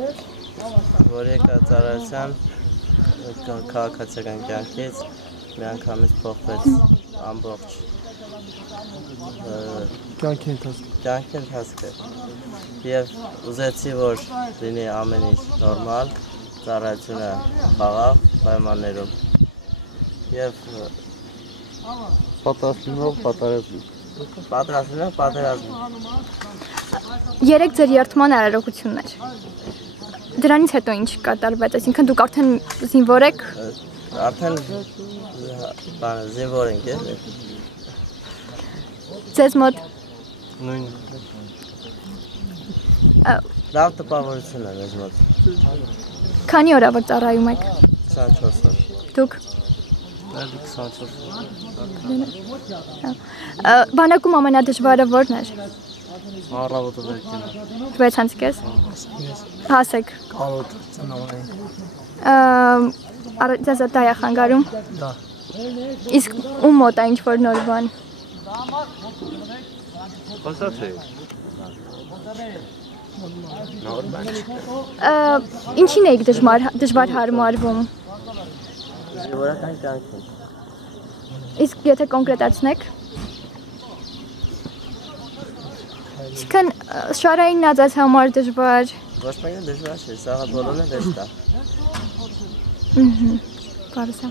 որ եկա ծառայության քաղաքացիական կյանքից միանգամից փոխվեց ամբողջ կյանքի ընթացքը եւ ուզեցի որ լինի ամեն ինչ նորմալ ծառայությունը խաղաղ պայմաններում եւ պատերազմի Երեք ձեր երթման արարողություններ դրանից հետո ինչ կատարվեց այսինքն դուք արդեն զինվոր եք արդեն զինվոր ենք Ձեզ մոտ նույն լավ տպավորություն է մեզ մոտ Քանի օր ավակ ծառայում եք 24 օր Դուք 24 Բանակում ամենադժվարը որն էր Առավոտը վերքենը 6:30 Հասեք կարոտ ծնողներին Ձեզ դա է խանգարում դա Իսկ ում մոտ է ինչ-որ նոր բան Ինչին եք դժվար հարմարվում Զինվորական կյանքին Իսկ եթե կոնկրետացնեք Իսկն շարային նածած համար դժվար Ոչ մեկը դժվար չէ, սաղը բոլորն է դեստա Պարսա